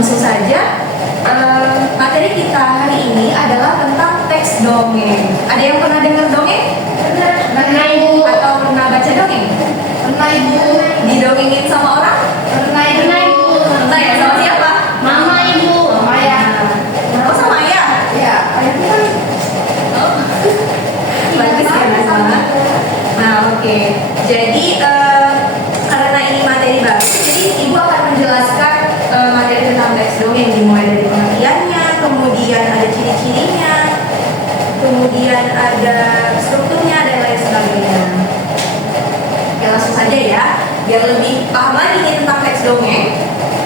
langsung saja. Materi kita hari ini adalah tentang teks dongeng. Ada yang pernah dengar dongeng? Pernah, Ibu. Atau pernah baca dongeng? Pernah, Ibu. Didongengin sama orang? Pernah, Ibu. Pernah ya, sama siapa? Mama, Ibu. Mama ya. Oh, sama ayah? Ya, ayahku kan. Oh, bagus ya Nazma. Nah, oke. Jadi karena ini materi baru, jadi ibu akan menjelaskan materi tentang teks dongeng, dimulai dari pengertiannya, kemudian ada ciri-cirinya, kemudian ada strukturnya dan lain sebagainya. Oke, langsung saja ya, biar lebih paham lagi nih tentang teks dongeng.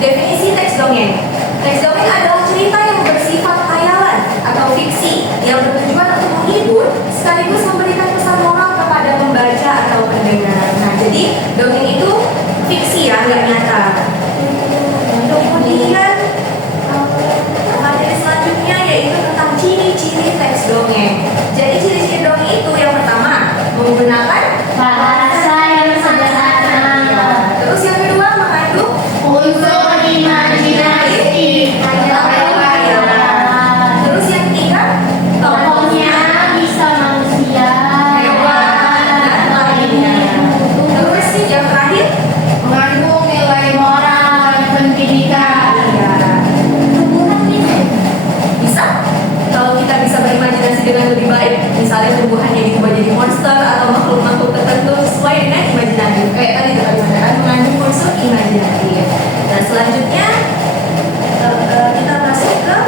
Definisi teks dongeng. Teks dongeng adalah cerita yang bersifat khayalan atau fiksi yang bertujuan untuk menghibur sekaligus memberikan pesan moral kepada pembaca atau pendengar. Nah, jadi dongeng itu fiksi ya, nggak nyata. Kemudian materi selanjutnya yaitu tentang ciri-ciri teks dongeng. Jadi ciri-ciri dongeng itu yang pertama menggunakan Bahasa yang sederhana. terus yang kedua mengandung Unsur imajinasi. terus yang ketiga Tokohnya bisa manusia, hewan dan lainnya. Terus yang terakhir mengandung nilai moral dan pendidikan. bisa kalau kita bisa berimajinasi dengan lebih baik, misalnya tumbuhannya diubah jadi monster atau makhluk-makhluk tertentu sesuai dengan imajinasi. Kayak tadi kan mengandung unsur imajinatif. Nah, selanjutnya kita masuk ke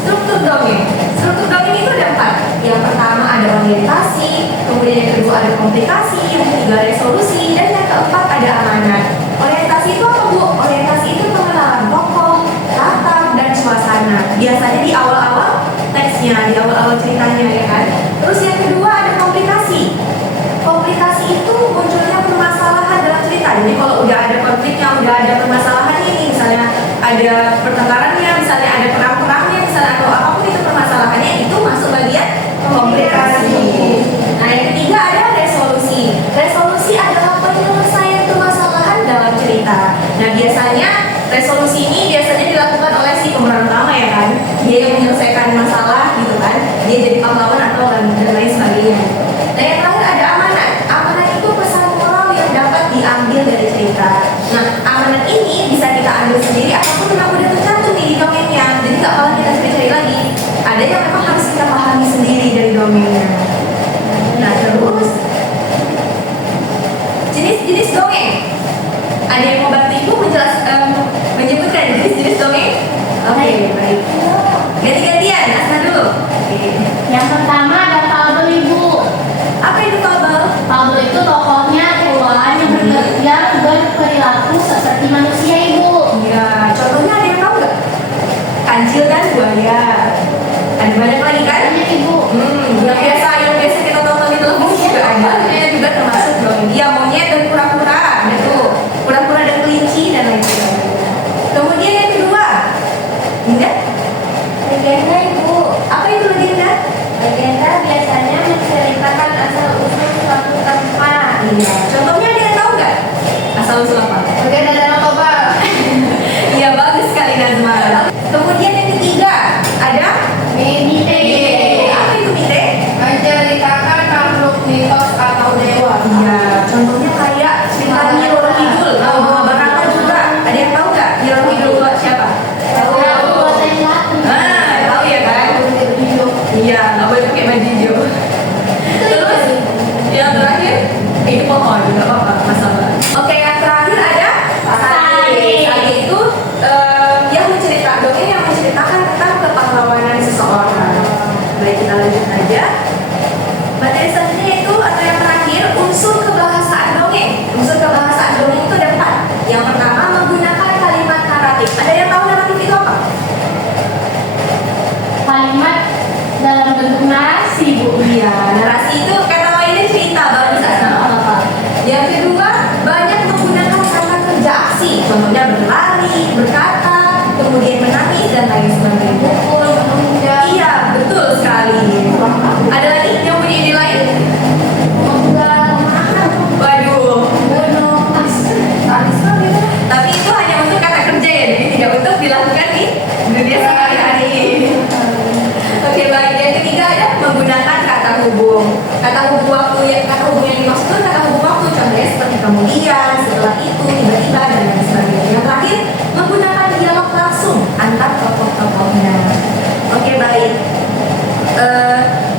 struktur dongeng. Struktur dongeng itu ada 4. Yang pertama ada orientasi, kemudian yang kedua ada komplikasi, yang ketiga resolusi, dan yang keempat ada amanat. Orientasi itu apa, Bu? Orientasi itu pengenalan tokoh, latar, dan suasana. Biasanya di awal-awal teksnya, di awal-awal ceritanya ya kan. Terus yang kedua ada komplikasi. Komplikasi itu munculnya permasalahan dalam cerita. Jadi kalau udah ada konfliknya, udah ada permasalahannya nih, misalnya ada pertengkarannya, misalnya ada perang-perangnya, misalnya atau apapun itu permasalahannya, itu masuk bagian komplikasi. Nah, yang ketiga ada resolusi. Resolusi adalah penyelesaian permasalahan dalam cerita. Nah, biasanya resolusi ini biasanya dilakukan oleh si pemeran utama ya kan. Dia yang menyelesaikan masalah gitu kan. Dia jadi pahlawan atau dan lain sebagainya. Nah, yang terakhir ada amanat. Amanat itu pesan moral yang dapat diambil dari cerita. Nah, amanat ini bisa kita ambil sendiri ataupun memang udah tercantum di dongengnya. Jadi nggak perlu kita cari lagi. Ada yang memang harus kita pahami sendiri dari dongengnya. Nah, terus jenis-jenis dongeng. Ada yang mau bantu ibu menyebutkan jenis-jenis dongeng? Oke, baik. Ganti-gantian, Asma dulu. Oke. Yang pertama ada fabel, Ibu. Apa itu fabel? Fabel itu tokohnya hewan yang berperilaku seperti manusia, Ibu. Iya, contohnya ada yang tahu nggak? Kancil dan buaya. Ada banyak lagi kan? Banyak, Ibu. Yang biasa kita tonton di televisi juga ada. Itu juga termasuk dongeng. Iya, monyet dan kura-kura, itu. Kura-kura dan kelinci dan lain sebagainya. Kemudian yang kedua, Dinda? Legenda, Ibu. Apa itu legenda? Legenda biasanya menceritakan asal usul suatu tempat. Iya. Contohnya ada yang tahu nggak? Asal usul apa? Legenda Danau Toba. Iya, bagus sekali Nazma. Kemudian yang ketiga ada Mite. apa itu mite? Menceritakan makhluk mitos atau dewa. Iya, contohnya kayak cerita Nyi Roro Kidul. Nah, Bunga Baraka juga. Ada yang tahu nggak Nyi Roro Kidul buat siapa? Tahu Tahu ya kan? Iya, nggak boleh pakai baju hijau. Terus yang terakhir itu pohon, nggak apa-apa masalah. Oke, yang terakhir ada sage. Sage itu yang menceritakan tentang kepahlawanan seseorang. Baik, kita lanjut aja. Materi selanjutnya itu atau yang terakhir unsur kebahasaan dongeng. Unsur kebahasaan dongeng itu ada 4. Yang pertama menggunakan kalimat naratif. Ada yang tahu naratif itu apa? Kalimat dalam bentuk narasi, Bu. Iya, narasi itu kata lainnya cerita, bagus apa. Yang kedua banyak menggunakan kata kerja aksi. Contohnya berlari, berkata, kemudian menangis dan lain sebagainya. Pukul, menunjuk. Iya, betul sekali. Ada lagi yang punya ide lain? Waduh. Tapi itu hanya untuk kata kerja ya, jadi tidak untuk dilakukan di Kata hubung yang dimaksud itu kata hubung waktu, contohnya seperti kemudian, setelah itu, tiba-tiba, dan lain sebagainya. Yang terakhir, menggunakan dialog langsung antar tokoh-tokohnya. Oke, baik.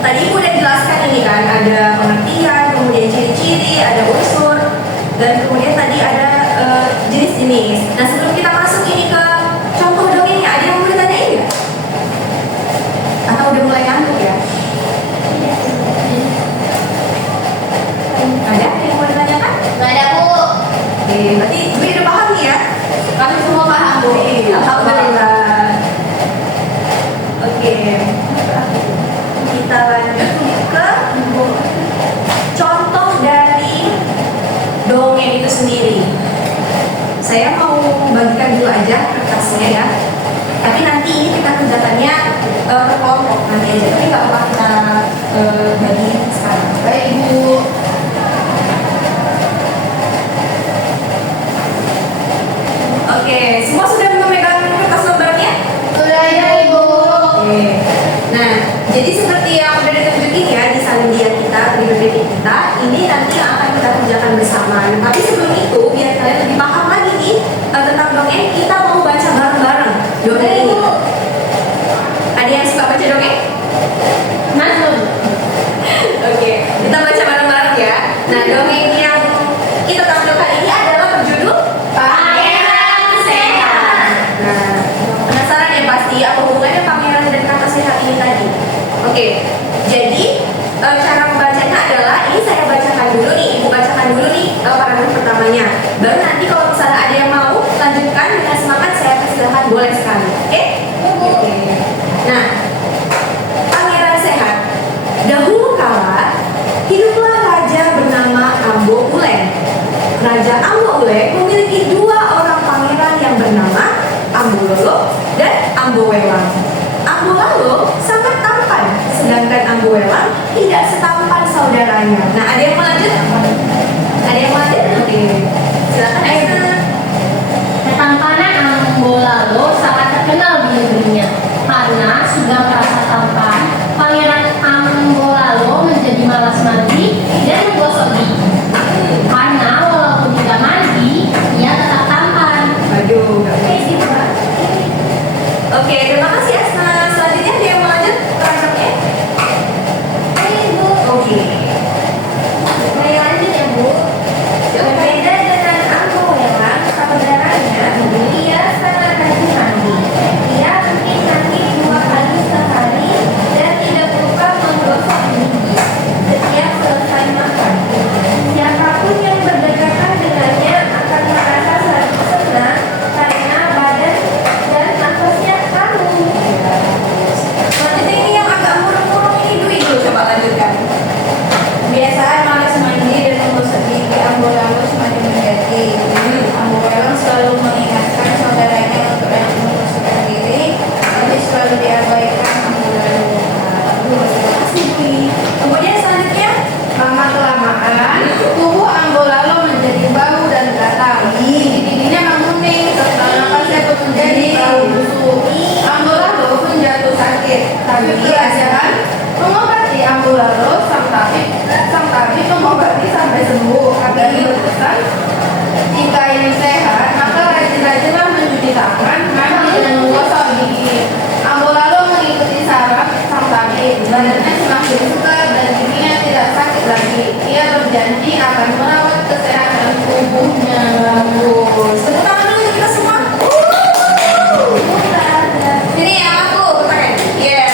Tadi Ibu udah jelaskan ini kan, ada pengertian, kemudian ciri-ciri, ada unsur, dan kemudian tadi ada jenis-jenis. Nah, sebelum kita masuk ini ke contoh dongengnya, ada yang mau ditanyain nggak? Atau udah mulai ngantuk ya? Ada yang mau ditanyakan? Nggak ada, Bu. Oke, berarti Ibu udah paham nih ya? Kami semua paham, Bu. Alhamdulillah. Oke, kita lanjut ke contoh dari dongeng itu sendiri. Saya mau bagikan dulu aja kertasnya ya. Tapi nanti ini kita kerjakannya per kelompok nanti aja. Tapi nggak apa kita bagi sekarang. Baik, Ibu. Oke, semua sudah memegang kertas lembarnya? Sudah ya, Ibu. Oke. Nah, jadi seperti yang udah ditunjukin ya di salindia kita, di PPT kita, ini nanti yang akan kita kerjakan bersama. Nah, tapi sebelum itu, biar kalian lebih paham lagi nih tentang dongeng, kita mau baca bareng-bareng dongeng ini. Ada yang suka baca dongeng? Masuk. Oke, kita baca bareng-bareng ya. Nah, dongeng yang kita tampilkan ini adalah berjudul Pangeran Sehat. Nah, penasaran ya pasti apa hubungannya pangeran dan kata sehat ini tadi? Oke, jadi cara membacanya adalah ini saya bacakan dulu nih, Ibu bacakan dulu nih paragraf pertamanya. Baru nanti kalau misalnya ada yang mau lanjutkan dengan semangat, saya persilahkan, boleh sekali. Oke? Oke. Nah, Pangeran Sehat. Dahulu kala hiduplah raja bernama Ambo Uleng. Raja Ambo Uleng memiliki dua orang pangeran yang bernama Ambo Lolo dan Ambo Welang. Ambo Lolo sangat tampan, sedangkan Ambo Welang tidak setampan saudaranya. Nah, ada yang mau lanjut? Ada yang mau lanjut? Oke, silakan Aina. Ketampanan Ambo Lalo sangat terkenal di negerinya. Karena sudah merasa tampan, Pangeran Ambo Lalo menjadi malas mandi dan menggosok gigi. Karena walaupun tidak mandi, ia tetap tampan. Waduh, gak bisa Pak. Oke, terima kasih Asna. Selanjutnya ada yang mau lanjut paragrafnya? Ibu. Oke. Saya lanjut ya, Bu. Berbeda dengan Ambo Welang, saudaranya, Ia sangat rajin mandi. Ia mungkin mandi 2 kali sehari dan tidak lupa menggosok gigi setiap selesai makan. Siapapun yang berdekatan dengannya akan merasa sangat senang karena badan dan nafasnya harum. selanjutnya ini yang agak murung-murung ini dulu coba lanjutkan. Kebiasaan malas mandi dan menggosok gigi Ambo Lalo semakin menjadi. Ambo Welang selalu mengingatkan saudaranya untuk rajin menggosokkan diri, tapi selalu diabaikan Ambo Lalo. Terima kasih Bu. Kemudian selanjutnya Lama kelamaan, tubuh Ambo Lalo menjadi bau dan gatal. Giginya menguning serta nafasnya pun menjadi bau busuk. Ambo Lalo pun jatuh sakit. Tapi kerajaan mengobati Ambo Lalo, sang tabib mengobati sampai sembuh. Dan berpesan, jika ingin sehat, maka rajin-rajinlah mencuci tangan, mandi dan menggosok gigi. Ambo Lalo mengikuti saran sang tabib. Badannya semakin segar dan giginya tidak sakit lagi. Ia berjanji akan merawat kesehatan tubuhnya. bagus. Tepuk tangan dulu kita semua. Ini yang aku pakai. Iya,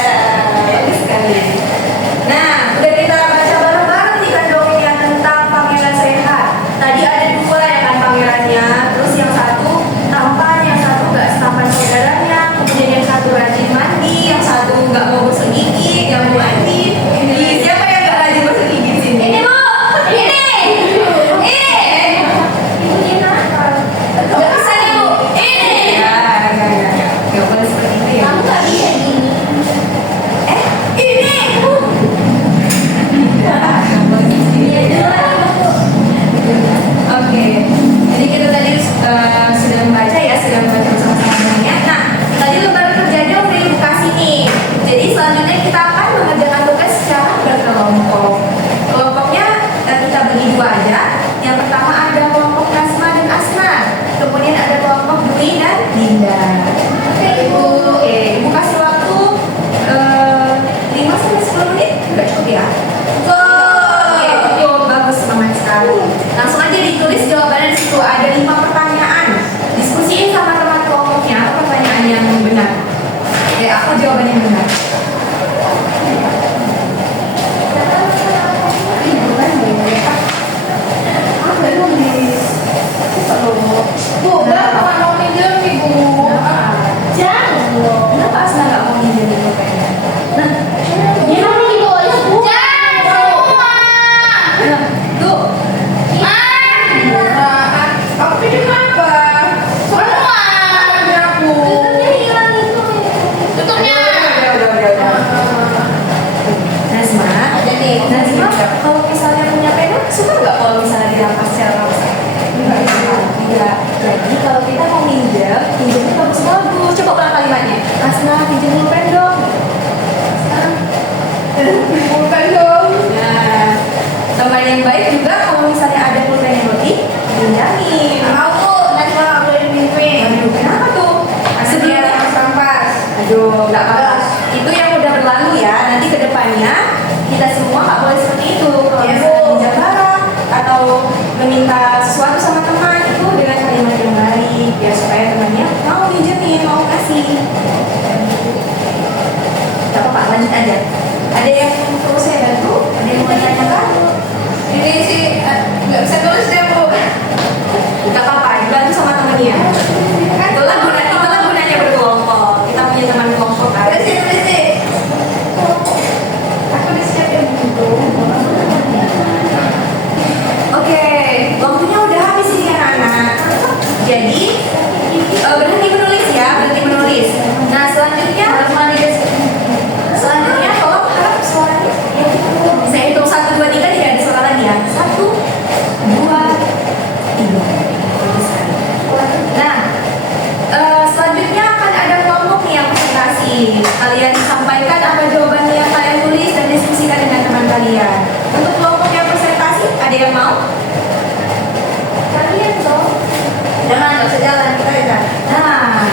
bagus sekali. Nah, udah kita baca bareng-bareng nih kan dongeng yang tentang Pangeran Sehat. Tadi ada dua ya kan pangerannya, terus yang satu tampan, yang satu nggak setampan saudaranya, kemudian yang satu rajin mandi, yang satu nggak mau gosok gigi, yang mau mandi. Iya, Najma, kalau misalnya punya pena, suka nggak kalau misalnya dirampas secara langsung? Enggak. Jadi kalau kita mau pinjamnya bagus-bagus. Coba ulang kalimatnya. Asna, pinjam pulpen dong. Bukan dong. Nah, teman yang baik juga kalau misalnya ada pulpen yang lebih, pinjamin. Mau nanti malah boleh dimintuin. Aduh, kenapa tuh? Dia rampas. Aduh, nggak apa-apa. Itu yang udah berlalu ya. Nanti ke depannya kita semua nggak boleh seperti itu. Kalau Ya, misalnya Bu. pinjam barang atau meminta sesuatu sama teman itu dengan kalimat yang baik ya supaya temannya mau minjemin, mau kasih. Gak apa-apa, lanjut aja. Ada yang perlu saya bantu? Ada yang mau ditanyakan? Ini sih nggak bisa tulis deh Bu. Gak apa-apa, dibantu sama temannya. Itulah gunanya berkelompok. Kita punya teman kelompok kan. Tulis deh. Aku disiapin buku. Oke, waktunya udah habis ini anak-anak. Jadi berhenti menulis ya, berhenti menulis. Nah selanjutnya tolong harap suaranya. Saya hitung 1, 2, 3 tidak ada suara lagi ya. 1, 2, 3. Nah selanjutnya akan ada kelompok nih yang presentasi. Kalian sampaikan apa jawabannya yang kalian tulis dan diskusikan dengan teman kalian. Untuk kelompok yang presentasi, ada yang mau? Kalian dong. Jangan nggak usah jalan kita ya. Nah,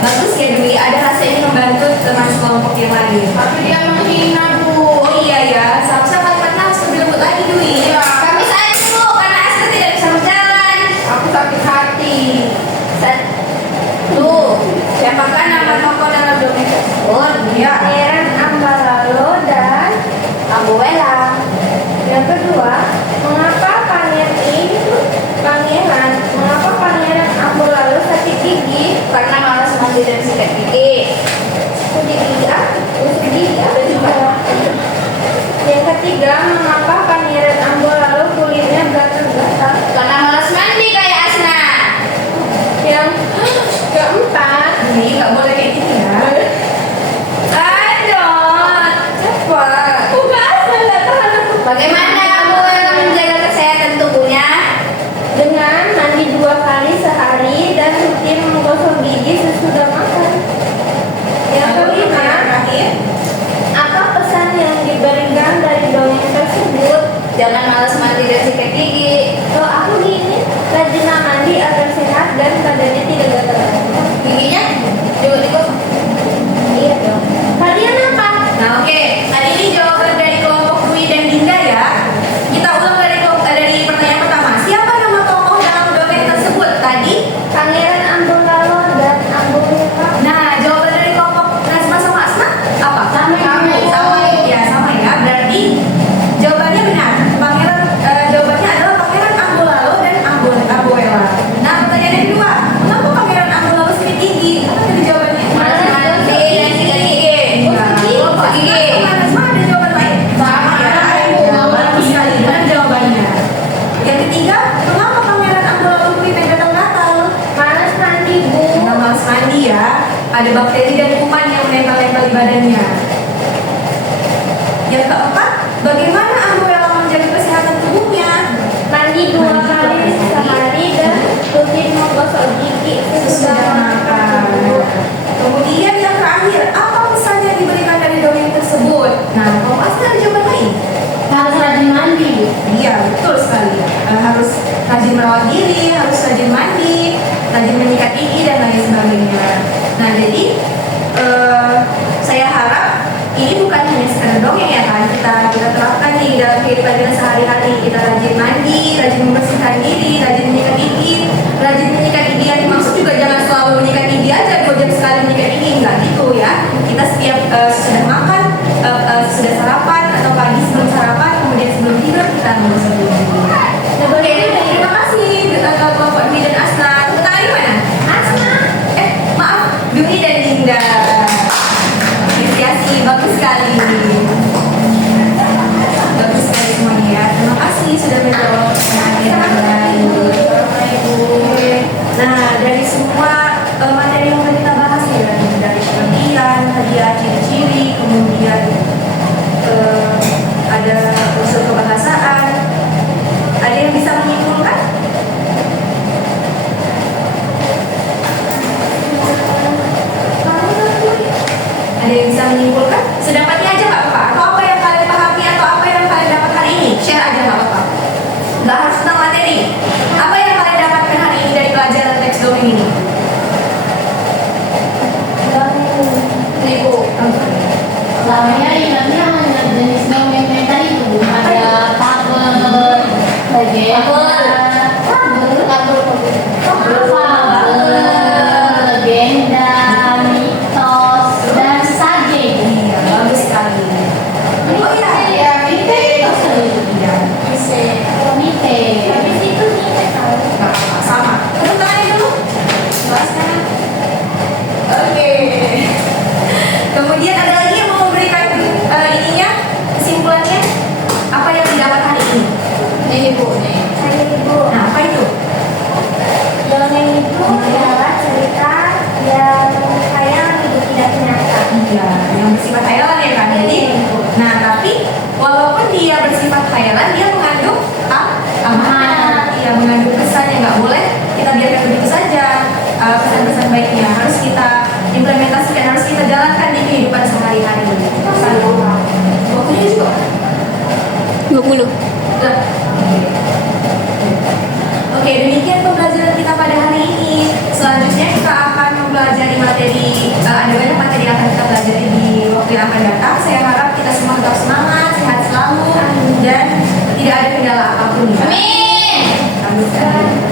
bagus ya Dwi, ada rasa ingin membantu teman sekelompok yang lain. Tapi dia menghina Bu. Oh iya ya, seharusnya kalimatnya harus lebih lembut lagi Dwi. Iya. Kami saja Bu, karena Asna tidak bisa berjalan. Aku sakit hati. Tuh, siapakah nama tokoh dalam dongeng tersebut? Iya. Pangeran Ambalalo dan Abuela. Yang kedua, mengapa pangeran Ambalalo sakit gigi? Karena malas mandi dan sikat gigi. Usut gigi apa juga? Yang ketiga, mengapa pangeran Ambalalo kulitnya gatal-gatal? Karena malas mandi kayak Asna. Yang keempat, Dwi, nggak boleh kayak gitu ya. ayo, cepat. Bukan, nggak tahan aku. Bagaimana kamu yang menjaga kesehatan tubuhnya? Dengan mandi 2 kali sehari dan rutin menggosok gigi sesudah makan. Yang kelima, terakhir. apa pesan yang diberikan dari dongeng tersebut? Jangan malas mandi dan sikat gigi. Kalau aku gini, rajinlah mandi agar sehat dan badannya tidak gatal-gatal. Giginya juga ikut. Iya dong. Kalian apa? Nah oke, hari ini jawaban dari kelompok Dwi dan Dinda ya. Kita ulang dari pertanyaan pertama. Siapa nama tokoh dalam dongeng tersebut tadi? Pangeran Ambalalo dan Abuela. Nah, jawaban dari kelompok Nazma sama Asma apa? Sama. Sama ya. Berarti jawabannya benar. Jawabannya adalah Pangeran Ambalalo dan Abuela. Nah, pertanyaan yang kedua, mengapa Pangeran Ambalalo sakit gigi? Apa tadi jawabannya? Malas mandi dan sikat gigi. Kelompok Asma sama Nazma ada jawaban lain? Sama. Ya, bagus sekali. Benar jawabannya. Yang ketiga, mengapa Pangeran Ambalalo kulitnya gatal-gatal? Malas mandi, Bu. Karena malas mandi ya, ada bakteri dan kuman yang menempel-nempel di badannya. Yang keempat, bagaimana Abuela menjaga kesehatan tubuhnya? Mandi 2 kali sehari dan rutin menggosok gigi sesudah makan. Kemudian yang terakhir, apa pesan yang diberikan dari dongeng tersebut? Nah, kalau pasti ada jawaban lain. Harus rajin mandi. Iya, betul sekali. Harus rajin merawat diri, harus rajin mandi, rajin menyikat gigi dan lain sebagainya. Nah, jadi saya harap ini bukan hanya sekedar dongeng ya kan, kita terapkan nih dalam kehidupan kita sehari-hari. Kita rajin mandi, rajin membersihkan diri, rajin menyikat gigi. Rajin menyikat gigi yang dimaksud juga jangan selalu menyikat gigi aja 2 jam sekali menyikat gigi, enggak gitu ya. Kita setiap sudah makan, sudah sarapan atau pagi sebelum sarapan, kemudian sebelum tidur kita menggosok gigi. Oke, terima kasih Bapak Dwi dan Asna. Tepuk tangan di mana? Asma. Maaf, Dwi dan Dinda. Apresiasi, bagus sekali. Bagus sekali semuanya ya. Terima kasih sudah menjawab pertanyaan yang baik. Oke. Nah, dari semua materi yang kita bahas ya, dari pengertian, hadiah, ciri-ciri, Saya ingatnya hanya jenis yang tadi itu. Ada tabel, legenda, mitos, dan sajin. Iya, bagus sekali. Oh iya, Ya, mite. iya. Komite. Habis itu nih tahu. Nggak apa-apa, sama. Tepuk tangannya dulu. Bahasa Oke. Kemudian ada lagi yang mau memberikan ininya, kesimpulannya apa yang didapat hari ini? Ini Bu, nih. saya ibu. Nah, apa itu? Dongeng itu adalah cerita yang khayal hidup tidak nyata. Iya, yang bersifat khayalan ya kan. Jadi, nah tapi walaupun dia bersifat khayalan, dia mengandung amanat. Iya, mengandung pesan yang nggak boleh kita biarkan begitu saja. Pesan-pesan baiknya harus kita implementasikan, harus kita jalankan di kehidupan sehari-hari. Pesan waktunya juga. 20. Udah. Oke, demikian pembelajaran kita pada hari ini. Selanjutnya kita akan mempelajari materi, ada banyak materi yang akan kita pelajari di waktu yang akan datang. Saya harap kita semua tetap semangat, sehat selalu, dan tidak ada kendala apapun. Amin. Amin.